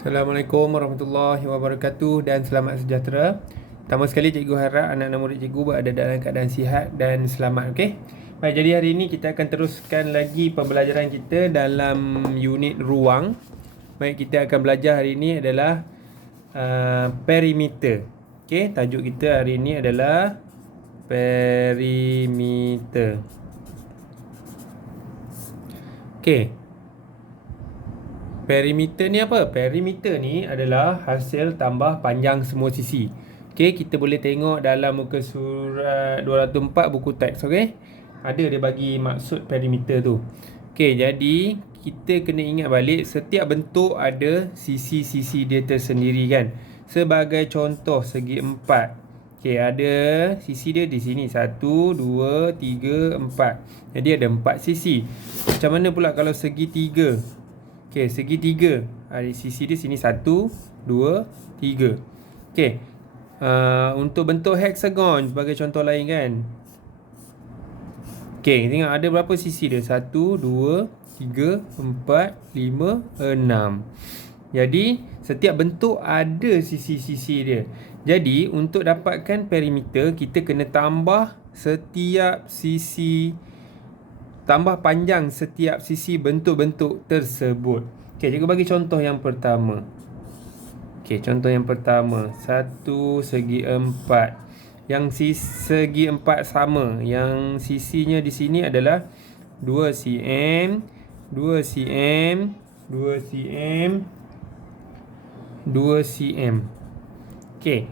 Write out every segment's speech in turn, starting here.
Assalamualaikum warahmatullahi wabarakatuh dan selamat sejahtera. Pertama sekali cikgu harap anak-anak murid cikgu berada dalam keadaan sihat dan selamat. Okey. Baik, jadi hari ini kita akan teruskan lagi pembelajaran kita dalam unit ruang. Baik, kita akan belajar hari ini adalah perimeter. Okey, tajuk kita hari ini adalah perimeter. Okey. Perimeter ni apa? Perimeter ni adalah hasil tambah panjang semua sisi. Okey, kita boleh tengok dalam muka surat 204 buku teks, okey? Ada dia bagi maksud perimeter tu. Okey, jadi kita kena ingat balik setiap bentuk ada sisi-sisi dia tersendiri kan. Sebagai contoh segi empat. Okey, ada sisi dia di sini 1, 2, 3, 4. Jadi ada 4 sisi. Macam mana pula kalau segi 3? Okey, segitiga. Ada sisi dia sini 1, 2, 3. Okey. Untuk bentuk hexagon sebagai contoh lain kan. Okey, tengok ada berapa sisi dia? 1, 2, 3, 4, 5, 6. Jadi, setiap bentuk ada sisi-sisi dia. Jadi, untuk dapatkan perimeter, kita kena tambah setiap sisi, tambah panjang setiap sisi bentuk-bentuk tersebut. Okey, cikgu bagi contoh yang pertama. Okey, contoh yang pertama. 1 segi 4. Yang segi 4 sama. Yang sisinya di sini adalah 2 cm, 2 cm, 2 cm, 2 cm. Okey.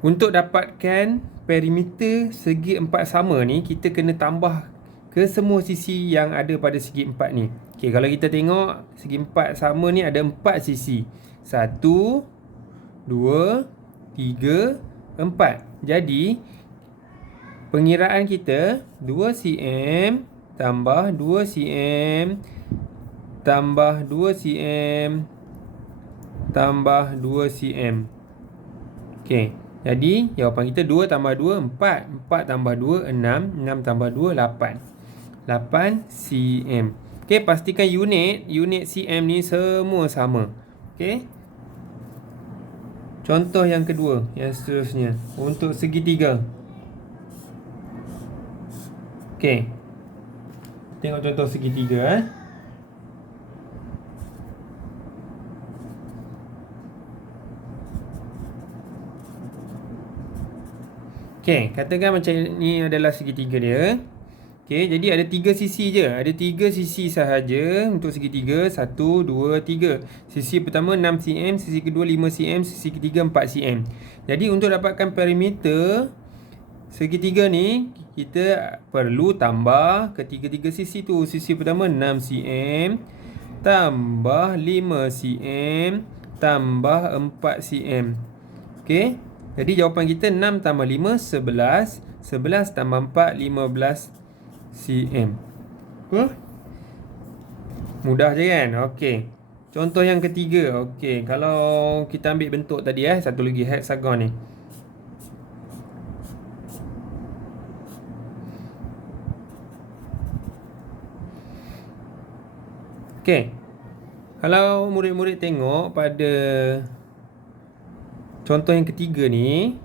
Untuk dapatkan perimeter segi 4 sama ni, kita kena tambah ke semua sisi yang ada pada segi 4 ni. Okey, kalau kita tengok segi 4 sama ni ada 4 sisi. 1, 2, 3, 4. Jadi pengiraan kita 2 cm tambah 2 cm tambah 2 cm tambah 2 cm. Okey, jadi jawapan kita 2 tambah 2 4, 4 tambah 2 6, 6 tambah 2 8. 8 cm. Okey, pastikan unit cm ni semua sama. Okey. Contoh yang kedua, yang seterusnya untuk segitiga. Okey. Tengok contoh segitiga Okey, katakan macam ni adalah segitiga dia. Okey, jadi ada 3 sisi je. Ada 3 sisi sahaja untuk segitiga. 1, 2, 3. Sisi pertama 6 cm, sisi kedua 5 cm, sisi ketiga 4 cm. Jadi untuk dapatkan perimeter segitiga ni, kita perlu tambah ketiga-tiga sisi tu. Sisi pertama 6 cm tambah 5 cm tambah 4 cm. Okey, jadi jawapan kita 6 tambah 5 11, 11 tambah 4 15 cm. Mudah je kan? Okey. Contoh yang ketiga. Okey, kalau kita ambil bentuk tadi satu lagi hexagon ni. Okey. Kalau murid-murid tengok pada contoh yang ketiga ni,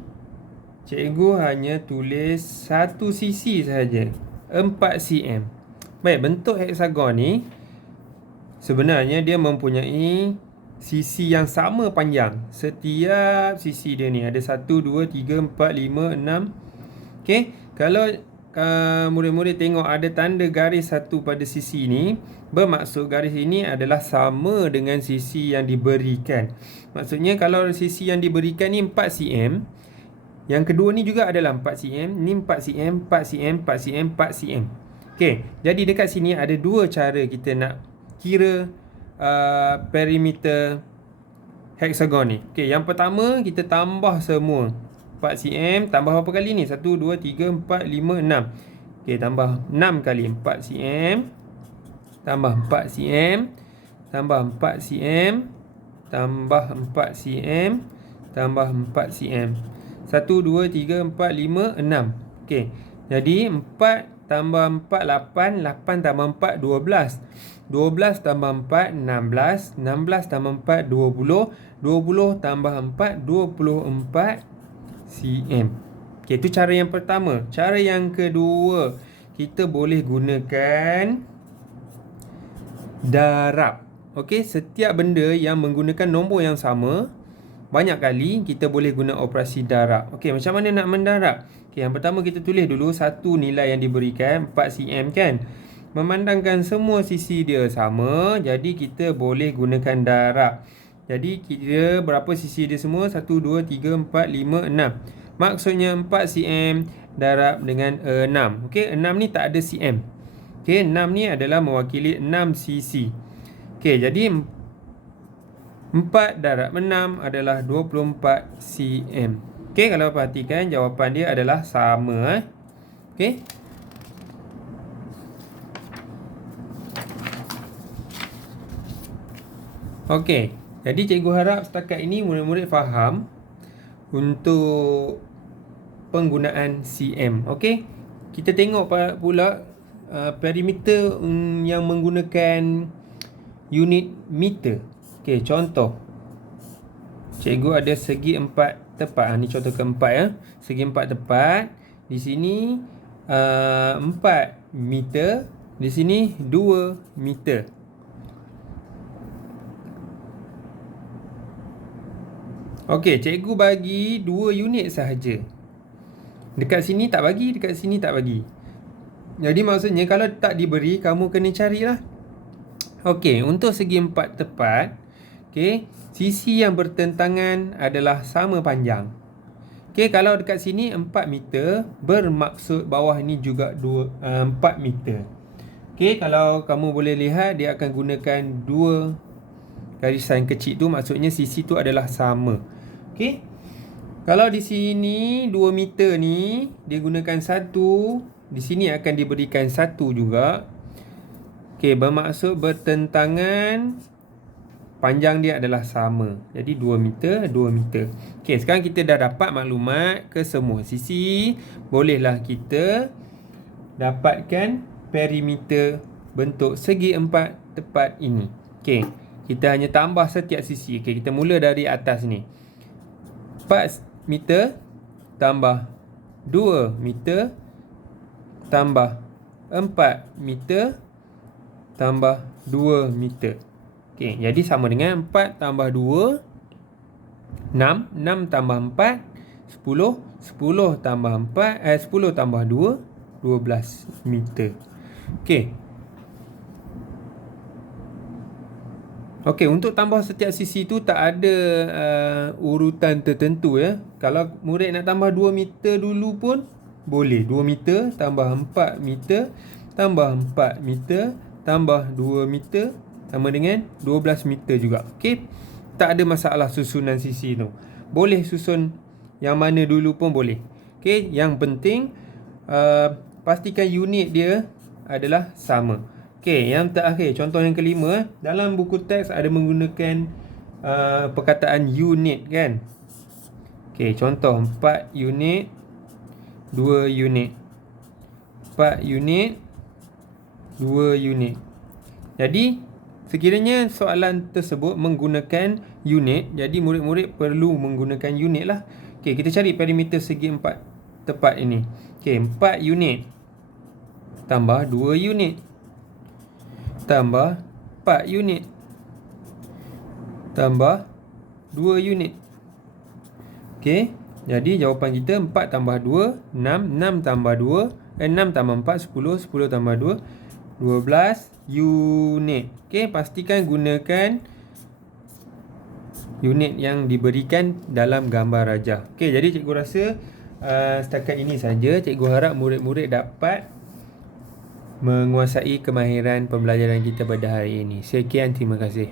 cikgu hanya tulis satu sisi sahaja, 4 cm. Baik, bentuk hexagon ni sebenarnya dia mempunyai sisi yang sama panjang. Setiap sisi dia ni ada 1, 2, 3, 4, 5, 6. Okey, kalau murid-murid tengok ada tanda garis satu pada sisi ni, bermaksud garis ini adalah sama dengan sisi yang diberikan. Maksudnya kalau sisi yang diberikan ni 4 cm, yang kedua ni juga adalah 4 cm, ni 4 cm, 4 cm, 4 cm, 4 cm. Okey, jadi dekat sini ada dua cara kita nak kira perimeter hexagon ni. Okey, yang pertama kita tambah semua. 4 cm tambah berapa kali ni? 1, 2, 3, 4, 5, 6. Okey, tambah 6 kali 4 cm tambah 4 cm tambah 4 cm tambah 4 cm tambah 4 cm. 1, 2, 3, 4, 5, 6. Okey, jadi 4 tambah 4, 8. 8 tambah 4, 12. 12 tambah 4, 16. 16 tambah 4, 20. 20 tambah 4, 24 cm. Okey, itu cara yang pertama. Cara yang kedua, kita boleh gunakan darab. Okey, setiap benda yang menggunakan nombor yang sama, banyak kali kita boleh guna operasi darab. Okey, macam mana nak mendarab? Okey, yang pertama kita tulis dulu satu nilai yang diberikan 4 cm kan. Memandangkan semua sisi dia sama, jadi kita boleh gunakan darab. Jadi kira berapa sisi dia semua? 1, 2, 3, 4, 5, 6. Maksudnya 4 cm darab dengan 6. Okey, 6 ni tak ada cm. Okey, 6 ni adalah mewakili 6 sisi. Okey, jadi 4 darab 6 adalah 24 cm. Okey, kalau perhatikan jawapan dia adalah sama. Okey. Okey, jadi cikgu harap setakat ini murid-murid faham untuk penggunaan cm. Okey, kita tengok pula perimeter yang menggunakan unit meter. Okey, contoh. Cikgu ada segi 4 tepat. Ni contoh keempat ya. Segi 4 tepat. Di sini 4 meter. Di sini 2 meter. Okey, cikgu bagi 2 unit sahaja. Dekat sini tak bagi, dekat sini tak bagi. Jadi maksudnya kalau tak diberi, kamu kena carilah. Okey, untuk segi 4 tepat, okey, sisi yang bertentangan adalah sama panjang. Okey, kalau dekat sini 4 meter, bermaksud bawah ni juga 4 meter. Okey, kalau kamu boleh lihat, dia akan gunakan 2 garisan kecil tu, maksudnya sisi tu adalah sama. Okey. Kalau di sini 2 meter ni dia gunakan 1, di sini akan diberikan 1 juga. Okey, bermaksud bertentangan, panjang dia adalah sama. Jadi 2 meter, 2 meter. Okey, sekarang kita dah dapat maklumat ke semua sisi. Bolehlah kita dapatkan perimeter bentuk segi 4 tepat ini. Okey, kita hanya tambah setiap sisi. Okey, kita mula dari atas ni. 4 meter tambah 2 meter tambah 4 meter tambah 2 meter. Okey, jadi sama dengan 4 tambah 2 6, 6 tambah 4 10, 10 tambah 4 10 tambah 2 12 meter. Okey. Okey, untuk tambah setiap sisi tu tak ada urutan tertentu ya. Kalau murid nak tambah 2 meter dulu pun boleh. 2 meter tambah 4 meter tambah 4 meter tambah 2 meter sama dengan 12 meter juga. Okey. Tak ada masalah susunan sisi tu. Boleh susun yang mana dulu pun boleh. Okey, yang penting pastikan unit dia adalah sama. Okey, yang terakhir, contoh yang kelima, dalam buku teks ada menggunakan perkataan unit kan. Okey, contoh 4 unit 2 unit 4 unit 2 unit. Jadi sekiranya soalan tersebut menggunakan unit, jadi murid-murid perlu menggunakan unit lah. Okey, kita cari perimeter segi 4 tepat ini. Okey, 4 unit tambah 2 unit tambah 4 unit tambah 2 unit. Okey, jadi jawapan kita 4 tambah 2 6, 6 tambah 2 6 tambah 4 10, 10 tambah 2 12 unit. Okey, pastikan gunakan unit yang diberikan dalam gambar rajah. Okey, jadi cikgu rasa setakat ini saja. Cikgu harap murid-murid dapat menguasai kemahiran pembelajaran kita pada hari ini. Sekian, terima kasih.